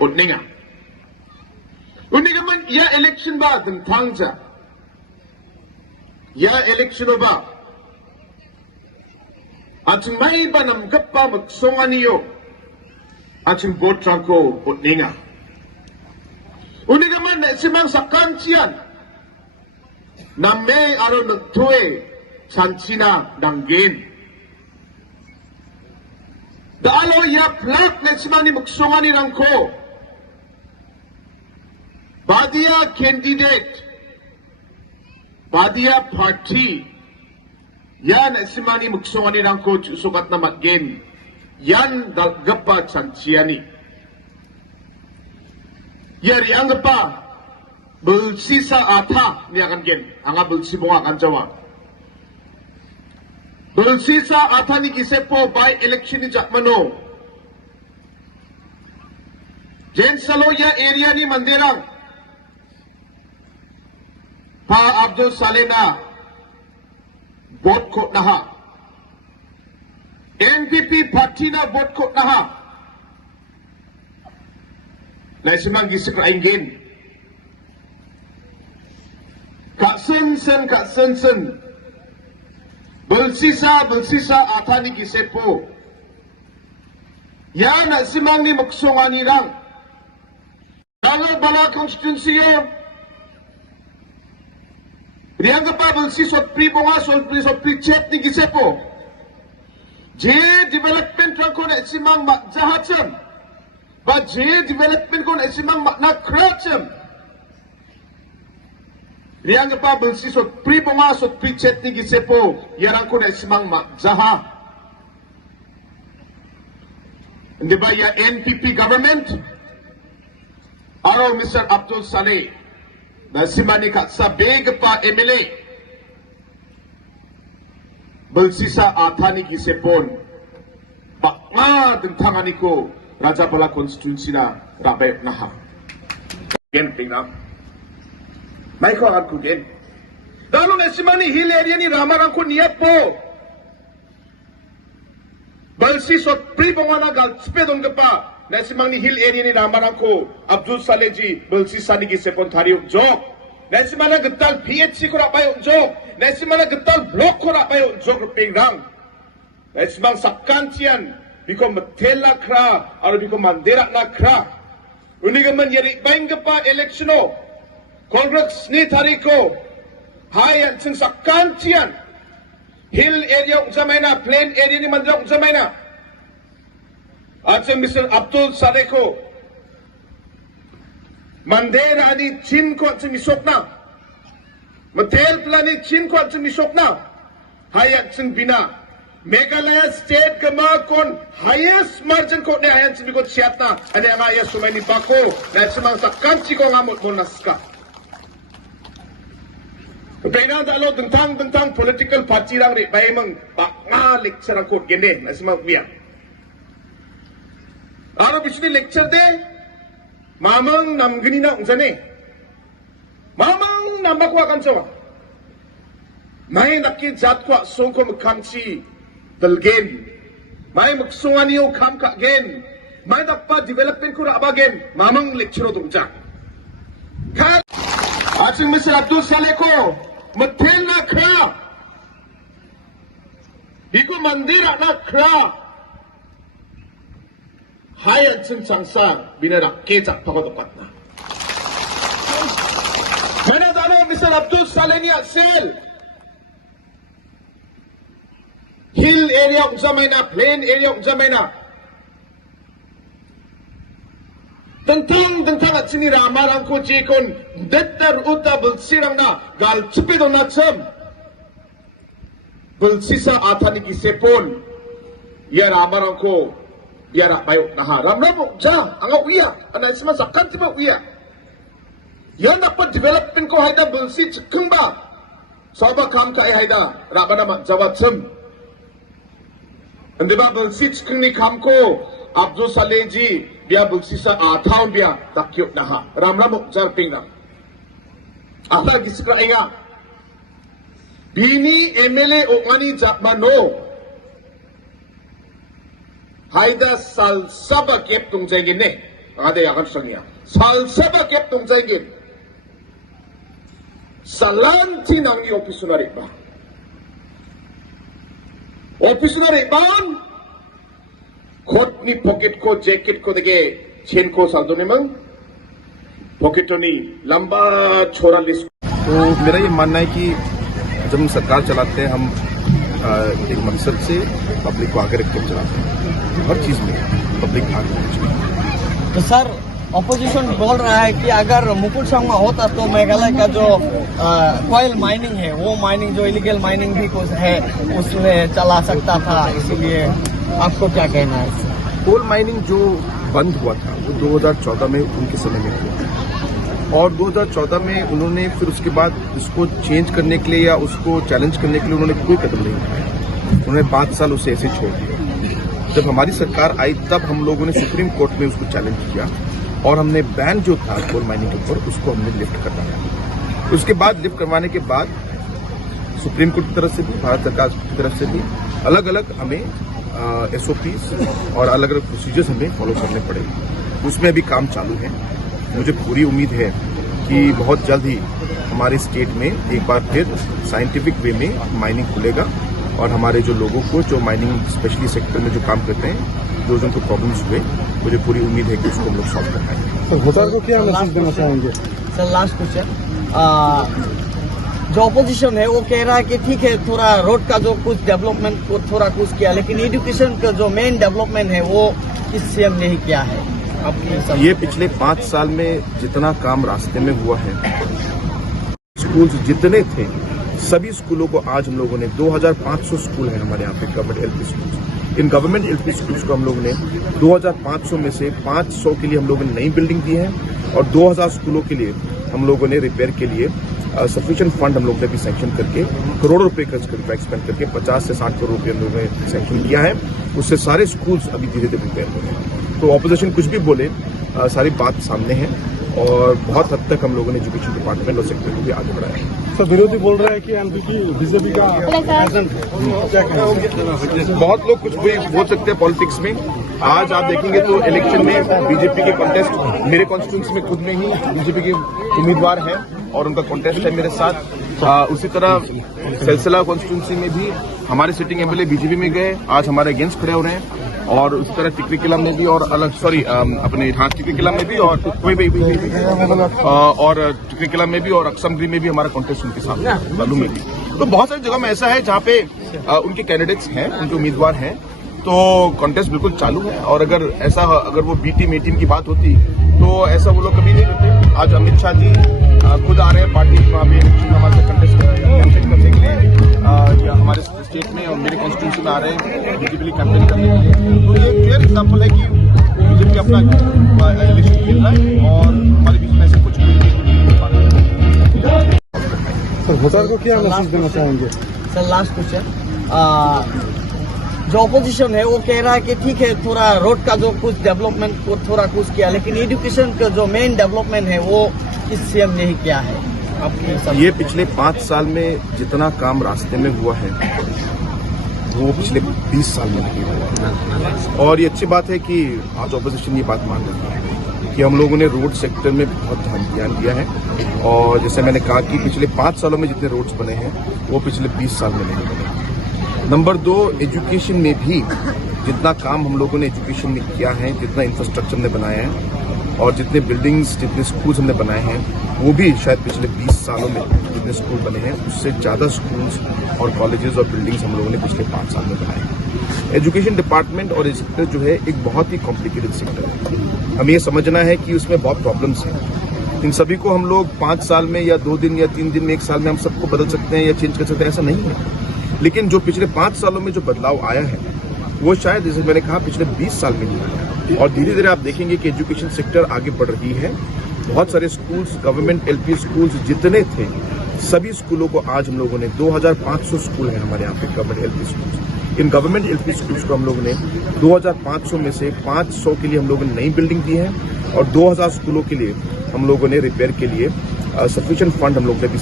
utninga. Unigaman ya election ba tangja. Ya election ba. Ating may ba nam kappa magsonga niyo. Ating vote trangko utninga. Unigaman na simang sa kansiyan. Na may araw nagtuwe chansina danggin. Daalo ya plak na simani magsonga ni rangko. Badia candidate. Badia party. Yan simani magsonga ni rangko sukat na magin. Yan dalgapa chansiyani. Yari ang pa bersisa ata ni akan gen. Anga bersibunga akan jawab. Bersisa ata ni kisepo by election ni Jakmano. Jen Saloya area ni Mandirang. Pa Abdul Salena. Vote ko naha. NPP party na vote ko naha. Laisimang gisip na ingin. Kak Sensen. Bersisa atani kisepo. Ya nak simang ni maksongan irang. Kalau bala konstitusiyo. Riang pa bersisot pribonga sol prichet ni kisepo. Je development ko nak simang mak jahatsam. Ba je development ko nak simang mak nak kratsam. Riang pa bersisot pribonga sot prichet ni gisepo yarang ko na simang jaha. Hindi ba ya NPP government? Araw Mr. Abdul Saleh na simani ka sa big pa MLA. Bersisa atani gisepon. Bakma dentangani ko Raja Bala konstitusi na rabay naha. Gen tingnan. May ko agad kugin. Dalo na simani hill area ni Ramarang ko niya po. Balsisot pribonga na gal spedon ka pa. Na simang ni hill area ni Ramarang ko Abdul Saleh balsisa ni gisepon tariyo jok. Na simana getal PHC ko rapayo jok. Na simana getal blok ko rapayo jok pingrang. Na simang sakkantian biko matela kra aro biko mandera na kra. Unigaman yari baing ka pa eleksiono. Congress ni tariko hayan sing sakantian hill area ujamaina plain area ni mandra ujamaina at Mr. Abdul Saleh ko mandera ni chin ko at misok na matel plan ni chin ko at misok na hayan sing bina Meghalaya state kama kon highest margin ko ni hayan sing bikot siyat na ane ang ayas sumay ni Bako na simang sakanti ko ngamot mo naska. Pena dalo tentang political party lang rin bay mang bakma lecture ang court gende na si Magbiya. Araw bisni lecture de mamang namgani na unsane. Mamang namakwa kan sawa. May nakijat ko songko magkamsi dalgen. May magsungan niyo kam ka gen. May nakpa development ko ra abagen. Mamang lecture do jak. Kan Ating Mr. Abdul Saleh ko matel na kra. Iko mandira na kra. Hayan sing sangsa binarak kecak pakotopat na. Mana dalo Mr. Abdul Saleh ni sel. Hill area ujamay na, plain area ujamay na. Tentang at sinirama lang ko chikon detter uta bulsirang na gal chupido na cham bulsisa atani kisepon yara marang ko yara bayo na haram ramo ja ang uya ana isma sakan tiba uya yan apa development ko haida bulsi chikung ba saba kam ka haida raba na jawat cham andi ba bulsi chikung ni kam ko Abdul Saleh ji biya bulsisa ataun biya takyok naha ramramok jarping na ala gisikra inga bini MLA Okmani Jakmano haida sal saba kep tung jagine ada yang sangya salsaba kep tungjaigin salanti nangi ofisunari ba ofisunari ban kot ni pocket ko jacket ko dege chain ko saldone mang pocket ni lamba छोरा list. तो मेरा ये मानना है कि जब हम सरकार चलाते हैं हम एक मकसद से पब्लिक को आगे रखकर चलाते हैं, हर चीज में पब्लिक भाग होनी चाहिए। तो सर ऑपोजिशन बोल रहा है कि अगर मुकुट संगमा होता तो मेघालय का जो कोयल माइनिंग है वो माइनिंग जो इलीगल माइनिंग भी कुछ है उसमें चला सकता था, इसीलिए आपको क्या कहना है? कोल माइनिंग जो बंद हुआ था वो 2014 में उनके समय में हुआ और 2014 में उन्होंने फिर उसके बाद उसको चेंज करने के लिए या उसको चैलेंज करने के लिए उन्होंने कोई कदम नहीं उठाया। उन्होंने 5 साल उसे ऐसे छोड़ दिया। जब हमारी सरकार आई तब हम लोगों ने सुप्रीम कोर्ट में उसको चैलेंज किया और हमने बैन जो था कोल माइनिंग के ऊपर उसको हमने लिफ्ट करवाया। उसके बाद लिफ्ट करवाने के बाद सुप्रीम कोर्ट की तरफ से भी भारत सरकार की तरफ से भी अलग अलग हमें SOPs और अलग अलग प्रोसीजर्स हमें फॉलो करने पड़े। उसमें अभी काम चालू है। मुझे पूरी उम्मीद है कि बहुत जल्द ही हमारे स्टेट में एक बार फिर साइंटिफिक वे में माइनिंग खुलेगा और हमारे जो लोगों को जो माइनिंग स्पेशली सेक्टर में जो काम करते हैं जो उनको प्रॉब्लम्स हुए मुझे पूरी उम्मीद है कि उसको हम लोग सॉल्व कर पाएंगे। तो भूटान को क्या मैसेज देना चाहेंगे? सर लास्ट क्वेश्चन, जो ऑपोजिशन है वो कह रहा है कि ठीक है थोड़ा रोड का जो कुछ डेवलपमेंट को थोड़ा कुछ किया लेकिन एजुकेशन का जो मेन डेवलपमेंट है वो किस सीएम ने ही किया है आपके? ये पिछले 5 साल में जितना काम रास्ते में हुआ है, स्कूल्स जितने थे सभी स्कूलों को आज हम लोगों ने 2500 स्कूल है हमारे यहाँ पे government LP school. In government LP schools को हम लोगों ने 2500 में से 500 के लिए हम लोगों ने नई बिल्डिंग दी है और 2000 स्कूलों के लिए हम लोगों ने रिपेयर के लिए सफिशिएंट फंड हम लोग ने भी सैंक्शन करके करोड़ों रुपए खर्च करके एक्सपेंड करके 50 से 60 करोड़ रुपए हम लोगों ने सैंक्शन किया है। उससे सारे स्कूल्स अभी धीरे धीरे रिपेयर हो रहे हैं। तो ऑपोजिशन कुछ भी बोले सारी बात सामने है और बहुत हद तक हम लोगों ने एजुकेशन डिपार्टमेंट और सेक्टर को भी आगे बढ़ाया है। सर विरोधी बोल रहे हैं कि एमपी की बीजेपी का एजेंट क्या कहें? बहुत लोग कुछ भी बोल सकते हैं पॉलिटिक्स में। आज आप देखेंगे तो इलेक्शन में बीजेपी के कॉन्टेस्ट मेरे कॉन्स्टिट्यूंसी में खुद में ही बीजेपी के उम्मीदवार हैं और उनका कॉन्टेस्ट है मेरे साथ। उसी तरह सिलसिला कॉन्स्टिट्यूंसी में भी हमारे सिटिंग एमएलए बीजेपी में गए, आज हमारे अगेंस्ट खड़े हो रहे हैं और उसी तरह टिकरी किला में भी और अलग अपने टिकरी किला में भी और और टिकरी किला में भी और अक्समगरी में भी हमारा कॉन्टेस्ट उनके साथ है, बालू में भी। तो बहुत सारी जगह में ऐसा है जहाँ पे उनके कैंडिडेट्स हैं, उनके उम्मीदवार हैं, तो कॉन्टेस्ट बिल्कुल चालू है। और अगर वो बी टीम ए टीम की बात होती तो ऐसा वो लोग कभी नहीं करते। आज अमित शाह जी खुद आ रहे हैं पार्टी वहाँ पे इलेक्शन में हमारे कंटेस्ट करने के लिए या हमारे स्टेट में और मेरे कॉन्स्टिट्यूंसी में आ रहे हैं बीजेपी कैंपेन करने के लिए। तो ये क्लियर एग्जाम्पल है कि बीजेपी अपना इलेक्शन खेल रहा है और हमारे बीच में ऐसे कुछ सर भूटान को क्या मैसेज देना चाहेंगे? सर लास्ट क्वेश्चन, जो ऑपोजिशन है वो कह रहा है कि ठीक है थोड़ा रोड का जो कुछ डेवलपमेंट को थोड़ा कुछ किया लेकिन एजुकेशन का जो मेन डेवलपमेंट है वो किस सीएम ने ही किया है आपके? ये पिछले 5 साल में जितना काम रास्ते में हुआ है वो पिछले 20 साल में नहीं हुआ। और ये अच्छी बात है कि आज ऑपोजिशन ये बात मान रही है कि हम लोगों ने रोड सेक्टर में बहुत ध्यान दिया है और जैसे मैंने कहा कि पिछले 5 सालों में जितने रोड्स बने हैं वो पिछले 20 साल में नहीं बने। नंबर 2, एजुकेशन में भी जितना काम हम लोगों ने एजुकेशन में किया है, जितना इंफ्रास्ट्रक्चर हमने बनाया है और जितने बिल्डिंग्स जितने स्कूल्स हमने बनाए हैं वो भी शायद पिछले 20 सालों में जितने स्कूल बने हैं उससे ज़्यादा स्कूल्स और कॉलेजेस और बिल्डिंग्स हम लोगों ने पिछले 5 साल में बनाए हैं। एजुकेशन डिपार्टमेंट और ये सेक्टर जो है एक बहुत ही कॉम्प्लिकेटेड सेक्टर है। हमें ये समझना है कि उसमें बहुत प्रॉब्लम्स हैं। इन सभी को हम लोग 5 साल में या 2 दिन या 3 दिन में 1 साल में हम सबको बदल सकते हैं या चेंज कर सकते हैं, ऐसा नहीं है। लेकिन जो पिछले 5 सालों में जो बदलाव आया है वो शायद जैसे मैंने कहा पिछले 20 साल में ही आया और धीरे धीरे आप देखेंगे कि एजुकेशन सेक्टर आगे बढ़ रही है। बहुत सारे स्कूल्स गवर्नमेंट एलपी स्कूल्स जितने थे सभी स्कूलों को आज हम लोगों ने 2500 स्कूल है हमारे यहाँ पे government LP schools. In government LP schools को हम लोगों ने 2500 में से 500 के लिए हम लोगों ने नई बिल्डिंग दी है और 2000 स्कूलों के लिए हम लोगों ने रिपेयर के लिए सफिशिएंट फंड हम लोग ने भी